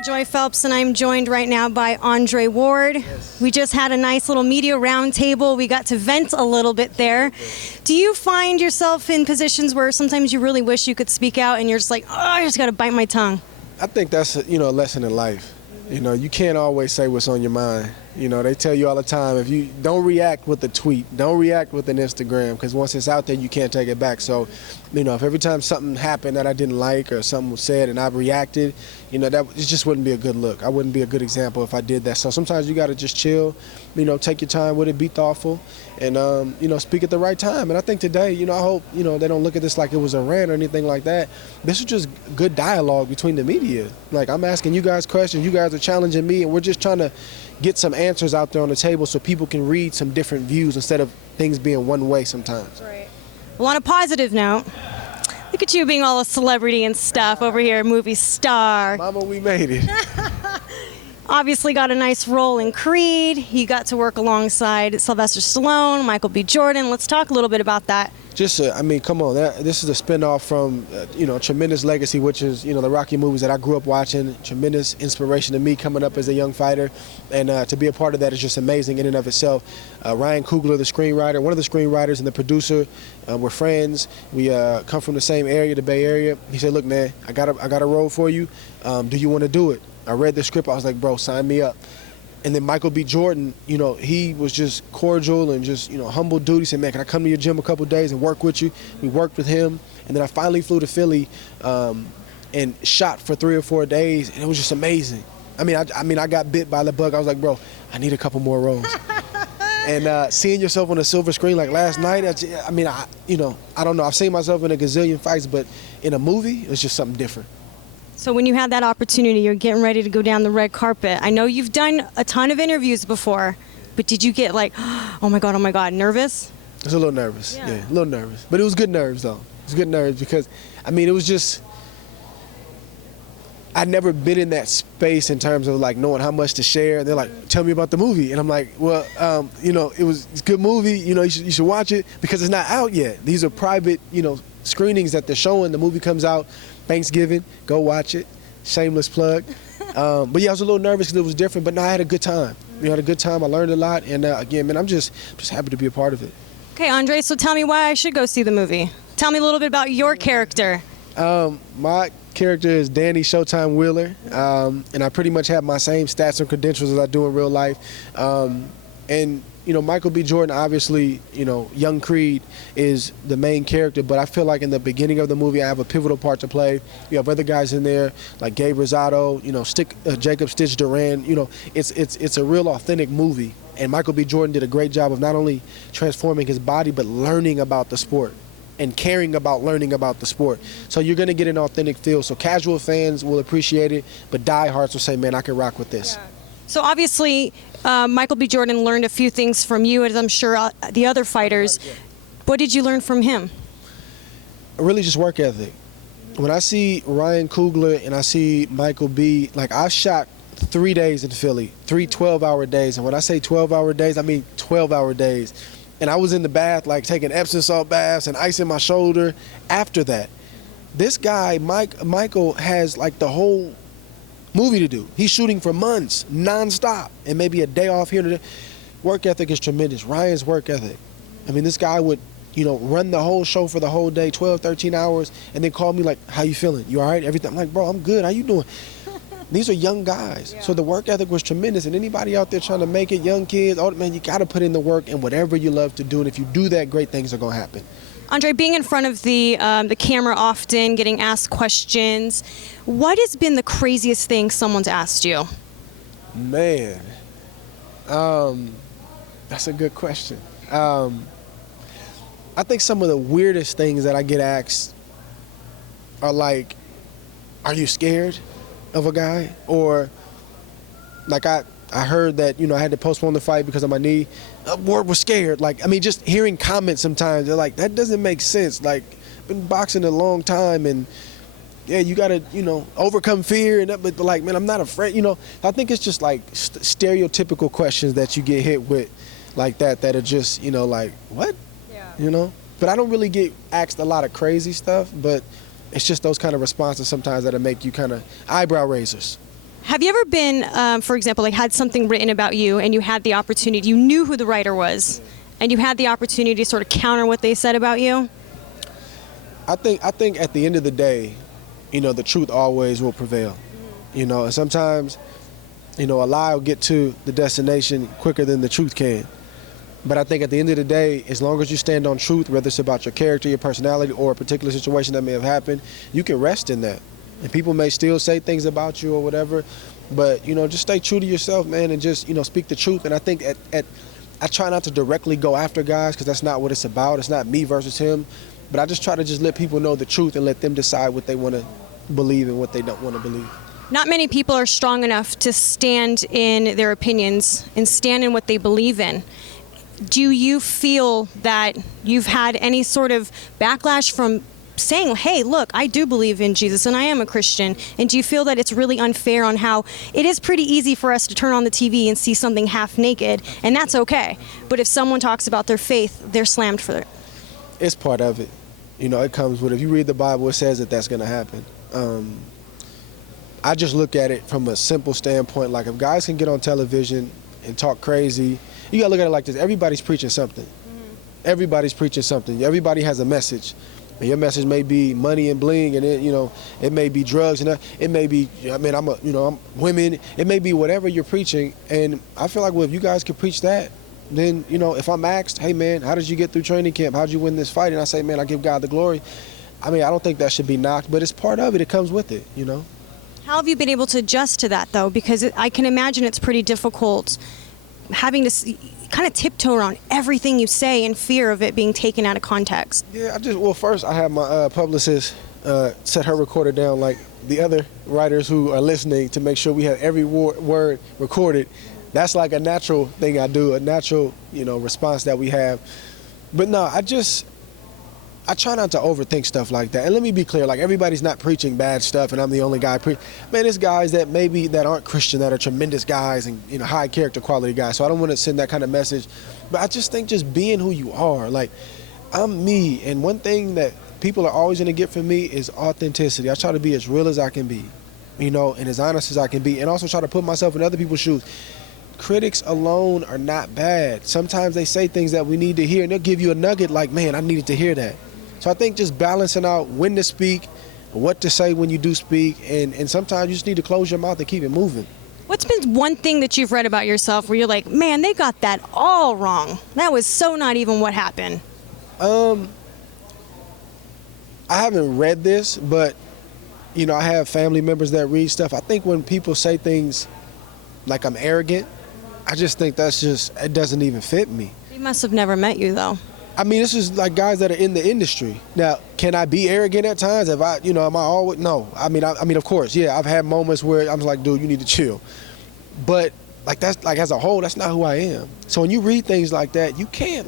Michelle Joy Phelps, and I'm joined right now by Andre Ward. Yes. We just had a nice little media roundtable. We got to vent a little bit there. Do you find yourself in positions where sometimes you really wish you could speak out and you're just like, oh, I just got to bite my tongue? I think that's a lesson in life. You can't always say what's on your mind. They tell you all the time, if you don't react with a tweet, don't react with an Instagram, because once it's out there, you can't take it back. So, if every time something happened that I didn't like or something was said and I reacted, that it just wouldn't be a good look. I wouldn't be a good example if I did that. So sometimes you got to just chill, take your time with it, be thoughtful, and, speak at the right time. And I think today, I hope, they don't look at this like it was a rant or anything like that. This is just good dialogue between the media. Like, I'm asking you guys questions, you guys are challenging me, and we're just trying to get some answers out there on the table so people can read some different views instead of things being one way sometimes. Right. Well, on a positive note, look at you being all a celebrity and stuff over here, movie star. Mama, we made it. Obviously got a nice role in Creed. You got to work alongside Sylvester Stallone, Michael B. Jordan. Let's talk a little bit about that. Come on. This is a spinoff from, tremendous legacy, which is, the Rocky movies that I grew up watching. Tremendous inspiration to me coming up as a young fighter. And to be a part of that is just amazing in and of itself. Ryan Coogler, the screenwriter, one of the screenwriters and the producer, we're friends. We come from the same area, the Bay Area. He said, look, man, I got a role for you. Do you want to do it? I read the script. I was like, bro, sign me up. And then Michael B. Jordan, he was just cordial and just, humble dude. He said, man, can I come to your gym a couple days and work with you? We worked with him. And then I finally flew to Philly and shot for 3 or 4 days. And it was just amazing. I got bit by the bug. I was like, bro, I need a couple more roles. And seeing yourself on a silver screen like last night, I don't know. I've seen myself in a gazillion fights, but in a movie, it's just something different. So when you had that opportunity, you're getting ready to go down the red carpet. I know you've done a ton of interviews before, but did you get like, oh my God, nervous? I was a little nervous, yeah, a little nervous. But it was good nerves, though. It was good nerves because, it was just, I'd never been in that space in terms of like knowing how much to share. And they're like, tell me about the movie. And I'm like, well, it's a good movie. You should watch it because it's not out yet. These are private, screenings that they're showing. The movie comes out Thanksgiving, go watch it. Shameless plug. But yeah, I was a little nervous because it was different, but no, I had a good time. I had a good time. I learned a lot, and again, man, I'm just happy to be a part of it. Okay, Andre, so tell me why I should go see the movie. Tell me a little bit about your character. My character is Danny Showtime Wheeler, and I pretty much have my same stats and credentials as I do in real life. And Michael B. Jordan, obviously, young Creed is the main character, but I feel like in the beginning of the movie, I have a pivotal part to play. You have other guys in there, like Gabe Rosado, Jacob Stitch Duran. It's a real authentic movie, and Michael B. Jordan did a great job of not only transforming his body, but learning about the sport and caring about learning about the sport. So you're going to get an authentic feel. So casual fans will appreciate it, but diehards will say, man, I can rock with this. Yeah. So obviously, Michael B. Jordan learned a few things from you, as I'm sure the other fighters. What did you learn from him? Really just work ethic. When I see Ryan Coogler and I see Michael B., like I shot 3 days in Philly, 3 12-hour days. And when I say 12-hour days, I mean 12-hour days. And I was in the bath, like taking Epsom salt baths and ice in my shoulder after that. This guy, Michael, has like the whole movie to do. He's shooting for months, nonstop, and maybe a day off here and there. Work ethic is tremendous. Ryan's work ethic. This guy would, run the whole show for the whole day, 12, 13 hours, and then call me like, how you feeling? You all right? Everything. I'm like, bro, I'm good. How you doing? These are young guys. Yeah. So the work ethic was tremendous, and anybody out there trying to make it, young kids, man, you got to put in the work and whatever you love to do, and if you do that, great things are going to happen. Andre, being in front of the camera often, getting asked questions, what has been the craziest thing someone's asked you? Man, that's a good question. I think some of the weirdest things that I get asked are like, are you scared of a guy? Or like I heard that, I had to postpone the fight because of my knee. Ward was scared. Just hearing comments sometimes, they're like, that doesn't make sense. Like, been boxing a long time and yeah, you got to, overcome fear. But like, man, I'm not afraid. I think it's just like stereotypical questions that you get hit with like that are just, like, what? Yeah. But I don't really get asked a lot of crazy stuff, but it's just those kind of responses sometimes that'll make you kind of eyebrow raisers. Have you ever been, for example, like had something written about you and you had the opportunity, you knew who the writer was, and you had the opportunity to sort of counter what they said about you? I think at the end of the day, the truth always will prevail. And sometimes, a lie will get to the destination quicker than the truth can. But I think at the end of the day, as long as you stand on truth, whether it's about your character, your personality, or a particular situation that may have happened, you can rest in that. And people may still say things about you or whatever, but, just stay true to yourself, man, and just, speak the truth. And I think I try not to directly go after guys because that's not what it's about. It's not me versus him. But I just try to just let people know the truth and let them decide what they want to believe and what they don't want to believe. Not many people are strong enough to stand in their opinions and stand in what they believe in. Do you feel that you've had any sort of backlash from saying, hey, look, I do believe in Jesus and I am a Christian? And do you feel that it's really unfair on how it is pretty easy for us to turn on the TV and see something half naked, and that's okay. But if someone talks about their faith, they're slammed for it? It's part of it. It comes with, if you read the Bible, it says that that's going to happen. I just look at it from a simple standpoint. Like, if guys can get on television and talk crazy, you got to look at it like this. Everybody's preaching something. Everybody's preaching something. Everybody has a message. And your message may be money and bling, and it may be drugs, and it may be, I'm women. It may be whatever you're preaching. And I feel like, well, if you guys could preach that, then, if I'm asked, hey, man, how did you get through training camp? How did you win this fight? And I say, man, I give God the glory. I don't think that should be knocked, but it's part of it. It comes with it, How have you been able to adjust to that, though? Because I can imagine it's pretty difficult having to kind of tiptoe around everything you say in fear of it being taken out of context. Yeah, first I have my publicist set her recorder down like the other writers who are listening to make sure we have every word recorded. That's like a natural thing I do, a natural, response that we have. But no, I try not to overthink stuff like that. And let me be clear, like, everybody's not preaching bad stuff and I'm the only guy preaching. Man, there's guys that aren't Christian that are tremendous guys and, high character quality guys. So I don't want to send that kind of message. But I just think just being who you are, like, I'm me. And one thing that people are always going to get from me is authenticity. I try to be as real as I can be, and as honest as I can be, and also try to put myself in other people's shoes. Critics alone are not bad. Sometimes they say things that we need to hear and they'll give you a nugget like, man, I needed to hear that. So I think just balancing out when to speak, what to say when you do speak, and sometimes you just need to close your mouth and keep it moving. What's been one thing that you've read about yourself where you're like, man, they got that all wrong? That was so not even what happened. I haven't read this, but, I have family members that read stuff. I think when people say things like I'm arrogant, I just think it doesn't even fit me. They must have never met you, though. This is like guys that are in the industry. Now, can I be arrogant at times? Am I always? No. Of course, yeah. I've had moments where I'm like, dude, you need to chill. But that's as a whole, that's not who I am. So when you read things like that, you can't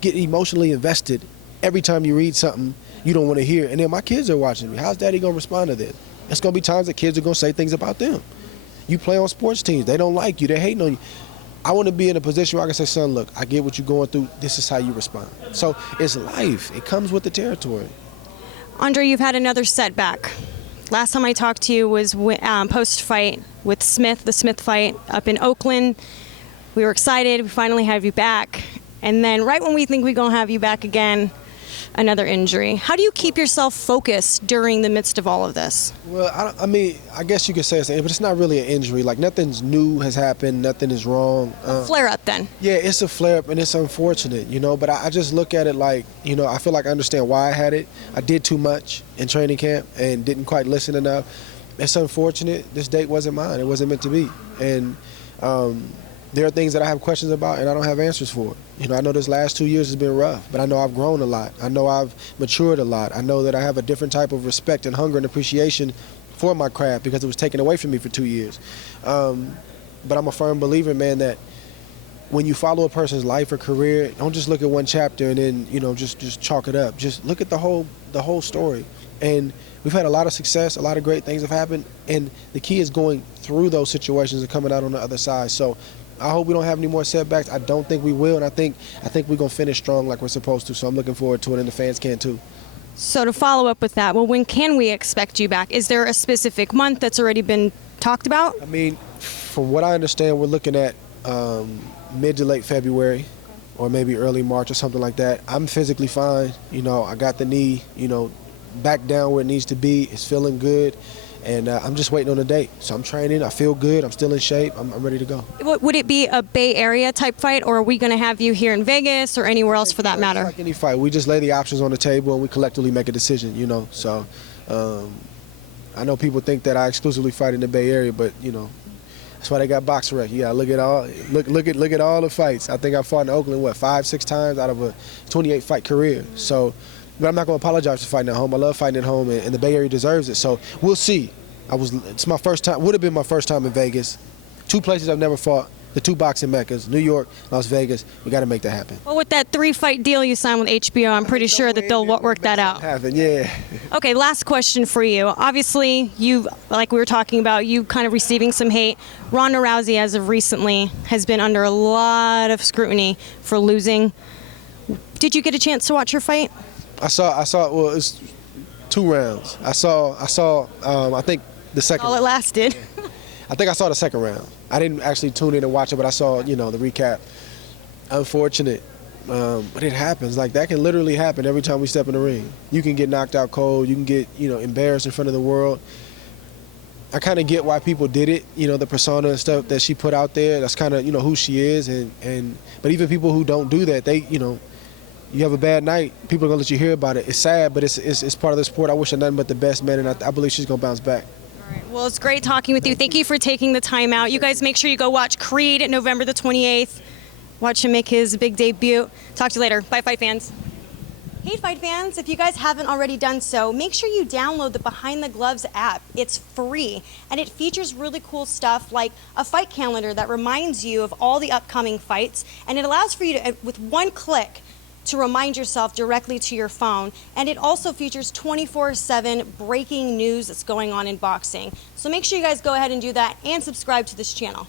get emotionally invested every time you read something you don't want to hear. And then my kids are watching me. How's daddy gonna respond to this? It's gonna be times that kids are gonna say things about them. You play on sports teams. They don't like you. They're hating on you. I want to be in a position where I can say, son, look, I get what you're going through. This is how you respond. So it's life. It comes with the territory. Andre, you've had another setback. Last time I talked to you was post-fight with Smith, the Smith fight up in Oakland. We were excited. We finally have you back. And then right when we think we're going to have you back again, another injury. How do you keep yourself focused during the midst of all of this? Well, I guess you could say it's, but it's not really an injury. Like, nothing's new has happened. Nothing is wrong. A flare-up then? Yeah, it's a flare-up, and it's unfortunate, but I just look at it like, I feel like I understand why I had it. I did too much in training camp and didn't quite listen enough. It's unfortunate. This date wasn't mine. It wasn't meant to be. And there are things that I have questions about and I don't have answers for. I know this last 2 years has been rough, but I know I've grown a lot. I know I've matured a lot. I know that I have a different type of respect and hunger and appreciation for my craft because it was taken away from me for 2 years. But I'm a firm believer, man, that when you follow a person's life or career, don't just look at one chapter and then, just chalk it up. Just look at the whole story. And we've had a lot of success, a lot of great things have happened, and the key is going through those situations and coming out on the other side. So I hope we don't have any more setbacks. I don't think we will, and I think we're going to finish strong like we're supposed to, so I'm looking forward to it, and the fans can too. So to follow up with that, well, when can we expect you back? Is there a specific month that's already been talked about? I mean, from what I understand, we're looking at mid to late February or maybe early March or something like that. I'm physically fine. You know, I got the knee, you know, back down where it needs to be. It's feeling good. And I'm just waiting on a date. So I'm training. I feel good. I'm still in shape. I'm ready to go. Would it be a Bay Area type fight, or are we going to have you here in Vegas or anywhere else for that matter? It's like any fight. We just lay the options on the table and we collectively make a decision, you know. So I know people think that I exclusively fight in the Bay Area, but, you know, that's why they got Box Rec. You got to look at all the fights. I think I fought in Oakland, 5-6 times out of a 28-fight career. So, but I'm not going to apologize for fighting at home. I love fighting at home, and the Bay Area deserves it. So we'll see. It's my first time. Would have been my first time in Vegas. 2 places I've never fought. The 2 boxing meccas, New York, Las Vegas. We got to make that happen. Well, with that 3-fight deal you signed with HBO, I'm pretty sure that they'll work that out. Happen, yeah. Okay, last question for you. Obviously, you, like we were talking about, you kind of receiving some hate. Ronda Rousey, as of recently, has been under a lot of scrutiny for losing. Did you get a chance to watch her fight? I saw. Well, it's 2 rounds. I think the second. All it lasted. I think I saw the second round. I didn't actually tune in and watch it, but I saw, you know, the recap. Unfortunate, but it happens. Like, that can literally happen every time we step in the ring. You can get knocked out cold. You can get, you know, embarrassed in front of the world. I kind of get why people did it. You know, the persona and stuff that she put out there. That's kind of, you know, who she is. But even people who don't do that, they, you know, you have a bad night, people are gonna let you hear about it. It's sad, but it's part of the sport. I wish her nothing but the best, man, and I believe she's gonna bounce back. All right. Well, it's great talking with you. Thank you for taking the time out. You guys make sure you go watch Creed November the 28th. Watch him make his big debut. Talk to you later. Bye, fight fans. Hey, fight fans, if you guys haven't already done so, make sure you download the Behind the Gloves app. It's free, and it features really cool stuff like a fight calendar that reminds you of all the upcoming fights, and it allows for you to, with one click, to remind yourself directly to your phone. And it also features 24/7 breaking news that's going on in boxing. So make sure you guys go ahead and do that and subscribe to this channel.